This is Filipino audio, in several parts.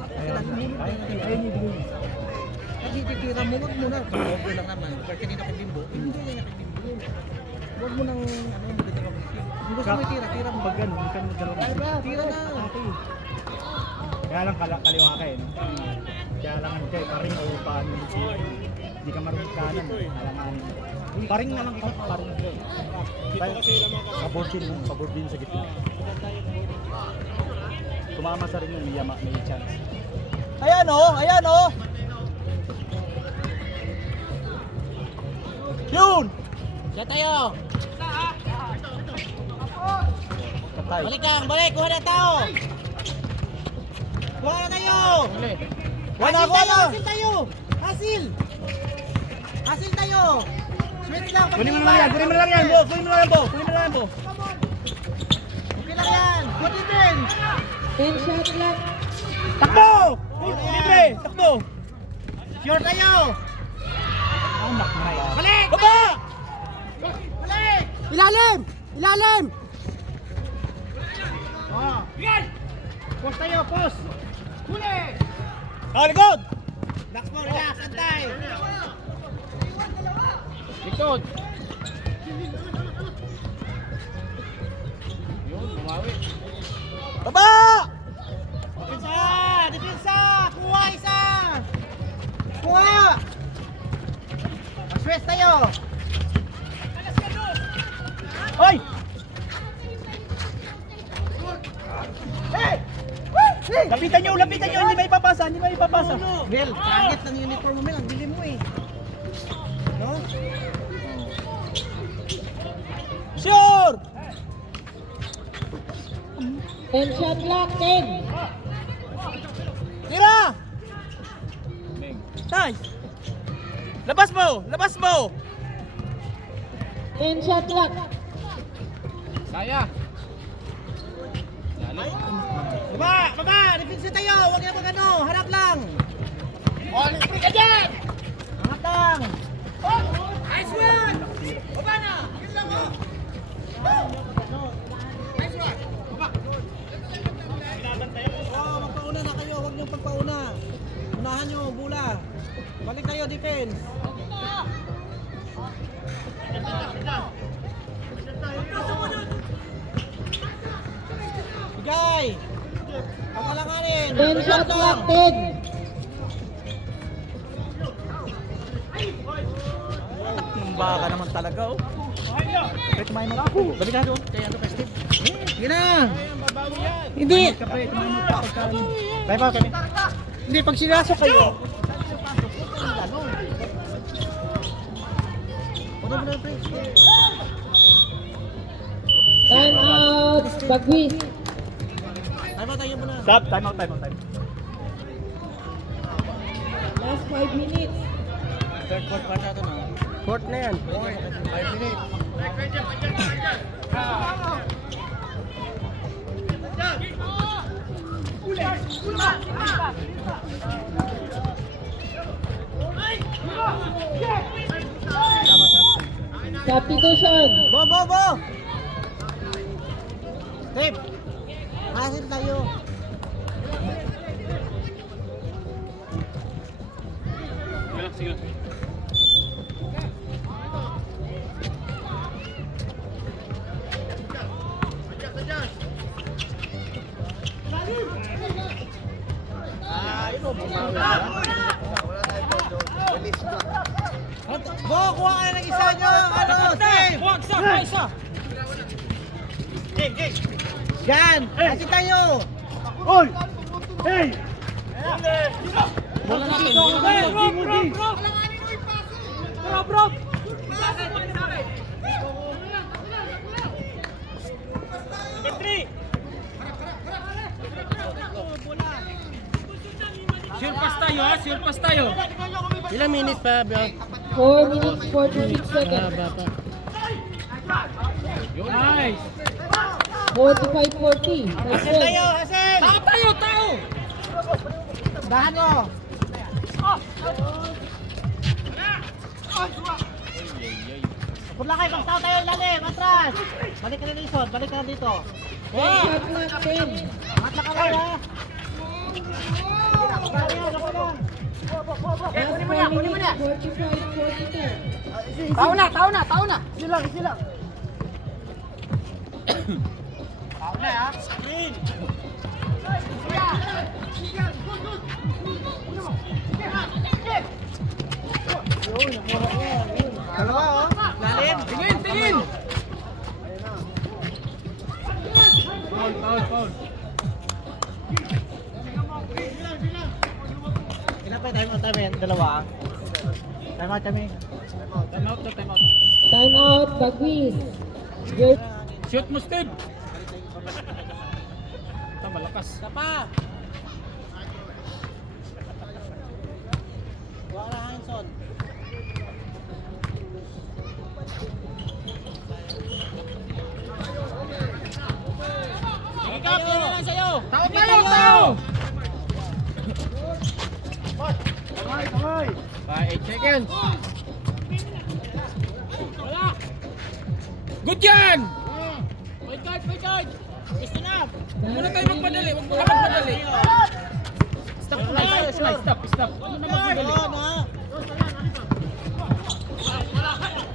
Ayun yung bigay. Kasi titira mo, wag mo na. Over lang naman. Pero kanina kay Bimbo, hindi niya kay Bimbo. Huwag mo nang, ano, maganda ka mag-tira. Kung gusto mo tira, tira mo. Pag ganun, hindi ka mo dalawa. Tira na. Kaya lang kaliwa ka eh. No? Kaya lang ano kayo, paring o paano hindi ka marunong kanan. Alanganin. Paring naman kita, paring ka. Pabor din sa gitna. Tumama sa rin yung may chance. Ayan o, ayan o. Yun! Siya tayo! Katay. Balik lang! Balik! Kuha na tao! Kuha na tayo! Wala ko na! Hasil tayo! Hasil! Hasil tayo! Switch lang! Kunin mo na lang yan, kunin mo na lang yan, Bo! Kunin mo na lang yan, Bo! Kunin mo na lang yan, Bo! Okay lang yan! Good defense! 10 shot lang. Takbo! Libre! Takbo! Sure tayo! Anak na yan. Balik! Baba! Balik! Ilalim! Ilalim! Oh! Post tayo! Post! Huli! Ah, likod! Relax mo! Relax! Antay! Likod! Yun, bumawi. Baba! Depensa! Depensa! Kuha isa! Kuha! Mag-switch tayo! Hoy! Lapitan nyo! Hindi may papasa! Mel, pangit ng uniform mo, Mel. Ang dilim mo eh. No? Sure! 10 shot lang. 10. Tira! Nice! Labas mo! Labas mo! 10 shot lang. Kaya! Baba! Baba! Depensa tayo! Huwag na mag-ano! Harap lang! Oh, libre ka dyan! Angat lang! Nice one! Baba na! Yun lang oh! Nice one! Baba! Oh, magpauna na kayo. Huwag niyong pagpauna. Unahan niyo, bula. Balik kayo, defense. Bigay! Pagkalanganin! 10 shot lang. 10. Anak ng baka naman talaga oh. Pre, tumayo mo ako. Dali ka doon. Kaya ano ka Steve? Sige na! Hindi! Pre, tumayo mo pa pagka tayo pa kami. Hindi, pag sinasok kayo. Time out. Bagwis. Ano tayo muna? Stop! Time out. Last 5 minutes. Third fourth pa siya ito na. Court na yan. 5 minutes. Substitution. Bo! Tape! Hasil tayo. Bo, kuha ka na ng isa nyo. Ano, Steve? Isa! Yan! Hasil tayo! Hoy! Hey! Bola natin. Bro! Sure pass tayo. Ilang minutes pa, bro? 4 minutes 46 seconds. Nice! 45-40. Hasil tayo! Hasil! Tao! Dahan mo! Pula kayo, pagtao tayo lalim, atras! Balik ka na dito, balik ka na dito. 10 shot lang. 10. Angat lang ka lang ha! Last 4 minutes, 45-42. Tao na. Silang. Dalawa, oh. Lalim. Tingin. Foul. Ilan pa yung time? Dalawa. Time out kami. Time out. Time out, Bagwis. Good. Shoot mo, Steve. Malakas. Tapa. Wala Hanson. Ikaw, pila lang sa'yo. Tao! 8 seconds. Good yan! Point guard. Gusto na. Huwag tayo magpadali. Stop. Ano na magpadali?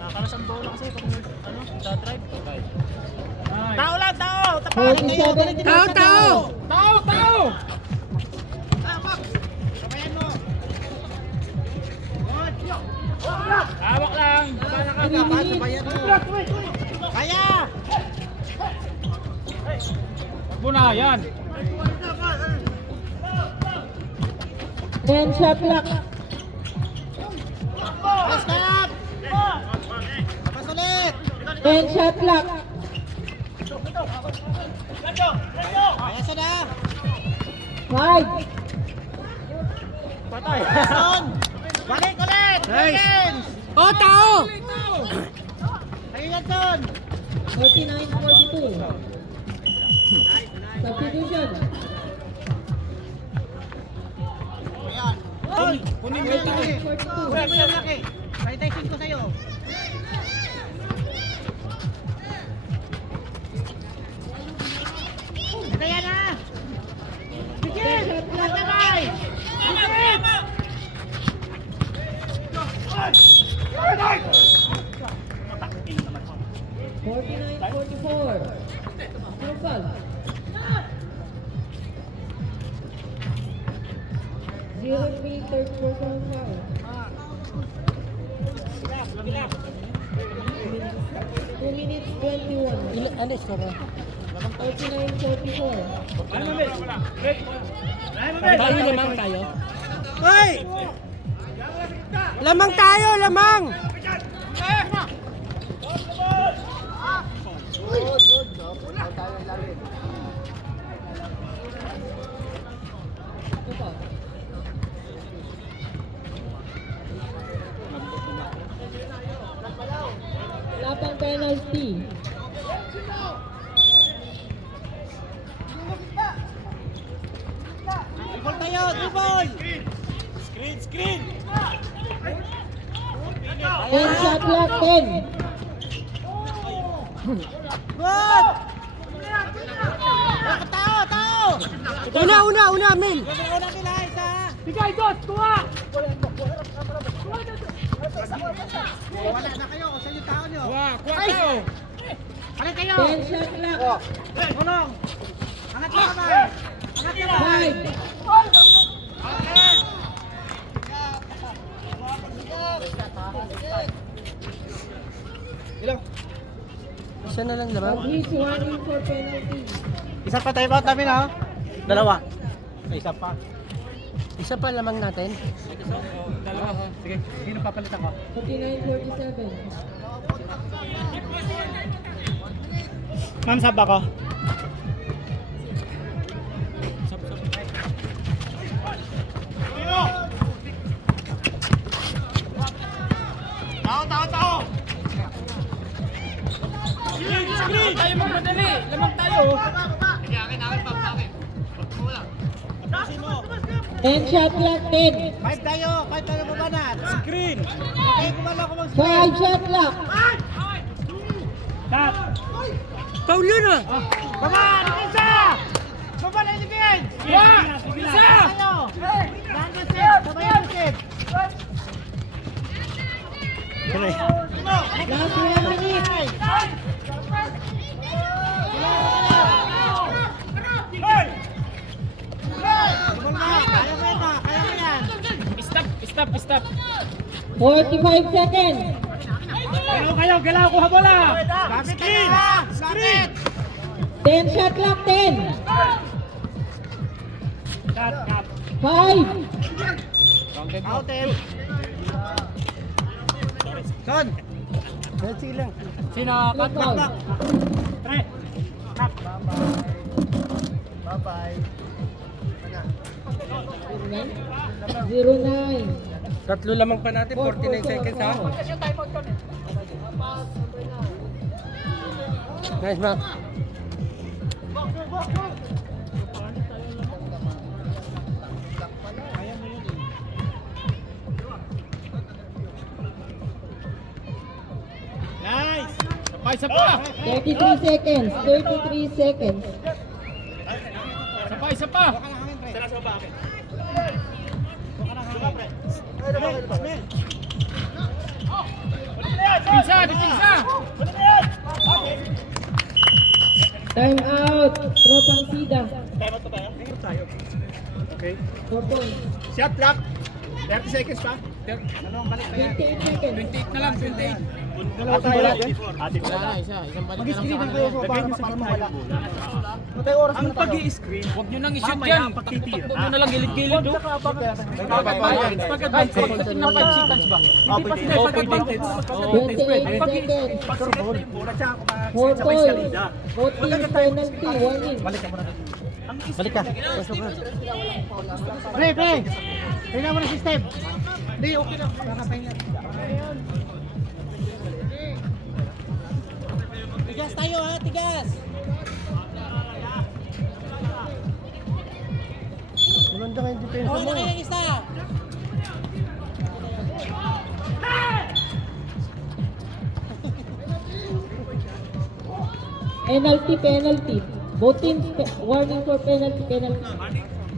Nakakalas ang bola kasi pag drive. Nice. Tao lang. Tapa. 47. Tao! Hawak lang. Babala ka. 3 minutes. Kaya. Huwag mo na. Yan. 10 shot clock. Pass up. Pass ulit. 10 shot clock. Kaya siya na. 5. Patay. Son. Balik ulit. Nice. Oh, tao. Ayun yan, Son. 49-42. Substitution. Son. Kunin mo yung tao. 42. Kunin mo yung laki. Pahitayin ko sa'yo. Kaya na. 10 shot clock. Sabay. 49-44. No foul. 0-3 third personal foul. 2 minutes 21. Ano is kara? 49-44. Tayo lamang tayo. Hoy! Lamang tayo, lamang! Ito pa. Wala pang penalty. Dribble tayo, dribble! 10 shot clock, 10. Good! Tao! Una, Mel! Una nila, isa! Bigay, Dot! Kuha! Wala na kayo, kung saan yung tao nyo? Kuha tao. Halika kayo! 10 shot clock. Tulong! Angat yung kamay! Angat yung kamay! 5. Isa na lang naman. Bagwis warning for penalty. Isa pa time out namin ha? Dalawa. Isa pa. Isa pa lamang natin. Dalawa. Sige. Sino papalitan ko? 49-47. Ma'am, sab ako. Tao! Screen! Tayo magmadali! Lamang tayo! 10 shot clock, 10. 5 tayo babanat. Screen! Okay, kumala ko 5 shot clock. Stop! Paul yun ah! Baba! Isa! Baba na yung defense! Isa! Tayo! stop. 45 seconds. Galaw, kuha bola! Screen! Screen! 10 shot clock, 10. Cut, cut. 5. Outed. Son. Let's see lang. Sino? Clock out. Tre. Cut. Bye-bye. 09. Tatlo lamang pa natin, 49 seconds ha. Nice, Mac. Nice! Sabay, 33 seconds. 33 seconds. Sabay, sapa! Dipinsa, dipinsa! Time out. Tropang Sida. Okay. 4 points. Shot clock. 30 seconds pa. 28 seconds. 28 na lang, 28. Dalawa tayo natin. Atin Wala na, isang balik na lang Mag-screen sa lang kayo kanila. para mawala. Matay oras Ang na tayo. pag-i-screen, Huwag nyo nang i-shoot mamaya yan. pagtitira. Takbo nyo na lang gilid-gilid. oh. Pag-advance, pagdating ng 5 seconds ba? Hindi pa sila pag-advantage. 28 seconds. 4 points. Voting penalty. Warning. Balik ka. Pre. Tingnan mo na system. Hindi, okay lang. Kakapahinga. Tigas tayo ha, tigas. Gumanda kayo yung depensa mo. Okay na yung isa. Penalty. Both teams, warning for penalty.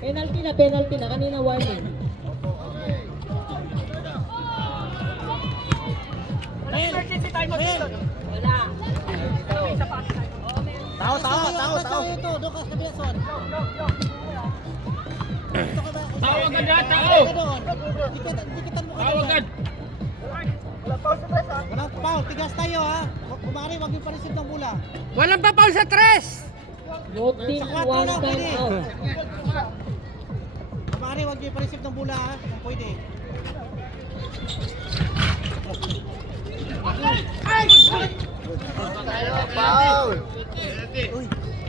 Penalty na. Kanina warning. Tao. Ito, doon ka sa Biason. Tao agad ha, tao! Dikitan mo Tao agad! Walang foul, tigas tayo ha. Kumari, wag yung parisip ng bola. Walang pa foul sa tres! Both teams, one time out. Kumari, wag yung parisip ng bola ha. Kung pwede.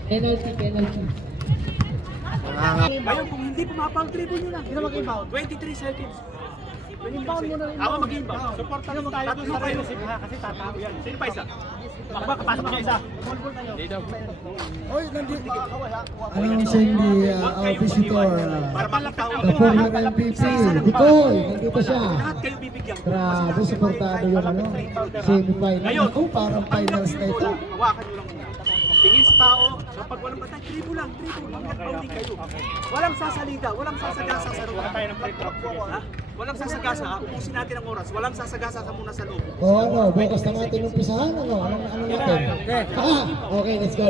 Penalty. Ngayon, kung hindi pumapang triple nyo lang. Sino mag-inbound? 23 seconds. Inbound mo na rin. Ako mag-inbound. Supportan mo tayo doon sa kayo. Kasi tatago yan. Sino pa isa? Baka kapasok siya isa. Announcing the our visitor, Para makita ko. the former MVP, Dikoy, nandito siya. Lahat kayo bibigyan. Grabe, supportado yung semi-final. Ngayon. Ako, parang finals na ito. Hawakan nyo lang muna. Tingin sa tao, kapag walang batay, triple lang. Hanggat bounding kayo. Walang sasalida, walang sasagasa sa loob. Ha? Walang sasagasa, ubusin natin ang oras. Walang sasagasa sa muna sa loob. O ano, bukas na natin umpisahan, ano natin? Okay, let's go.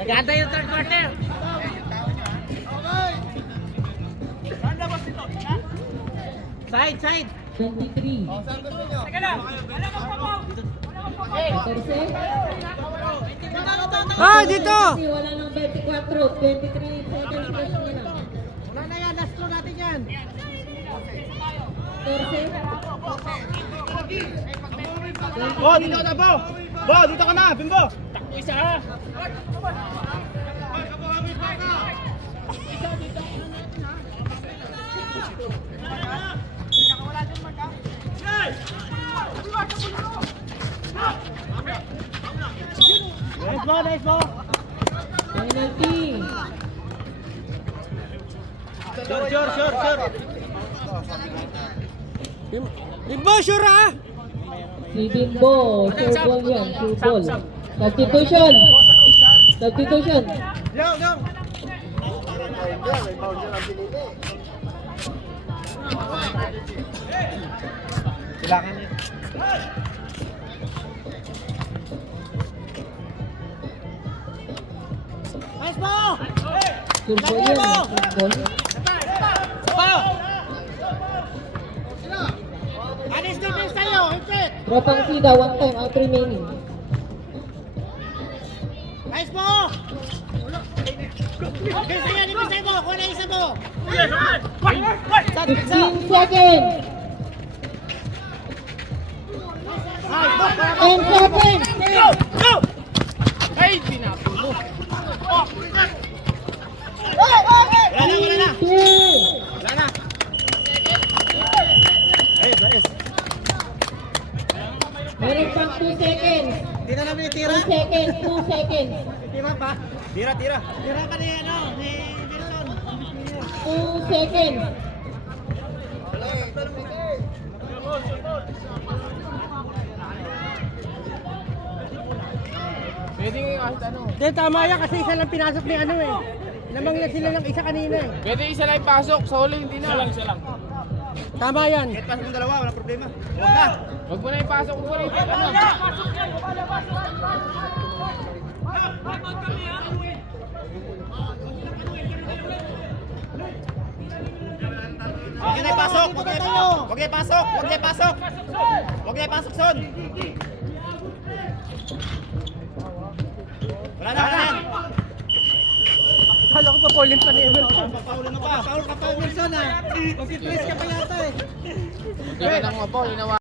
Nag-aantay yung third quarter. Side. 23. 14. Ah, dito! Wala nang 24. 23 seconds left na lang. Wala na yan, last throw natin yan. 14. Bo, dito ka na, Bo! Bo, dito ka na, Bimbo! Takbo isa ha! Nice ball. Penalty. Sure. Bimbo, sure ha? Si Bimbo. Sure ball yan. Sure ball. Substitution. Yo. Kailangan niya. Nice ball. Sure ball yan. Sure ball. Tropang Sida, 1 time out remaining. Ayos mo! Bisa yan, ibisa mo! Kuha na isa mo! 15 seconds. 10 seconds. Ay, pinapo mo. Wala na! 2. Wala na! Ayos. Meron pang 2 seconds. Hindi na namin itira. 2 seconds. 2 seconds. Tira pa. Tira. Tira ka ni Wilson. 2 seconds. Pwede kahit ano. Hindi, tama yan kasi isa lang pinasok ni ano eh. Lamang na sila ng isa kanina eh. Pwede isa lang pasok. Sa huli, hindi na. Isa lang. Tama yan. Kahit pasok yung dalawa, walang problema. Huwag na. Huwag mo na ipasok. Huwag mo na ipasok. Ano? Huwag na ipasok. Huwag na ipasok, Son. Wala na. Kala ko pa Pauline pa ni Wilson. Paulo na pa. Paul ka pa Wilson ah. Mag-trace ka pa yata eh. Hindi ka nang mapo. Inawa.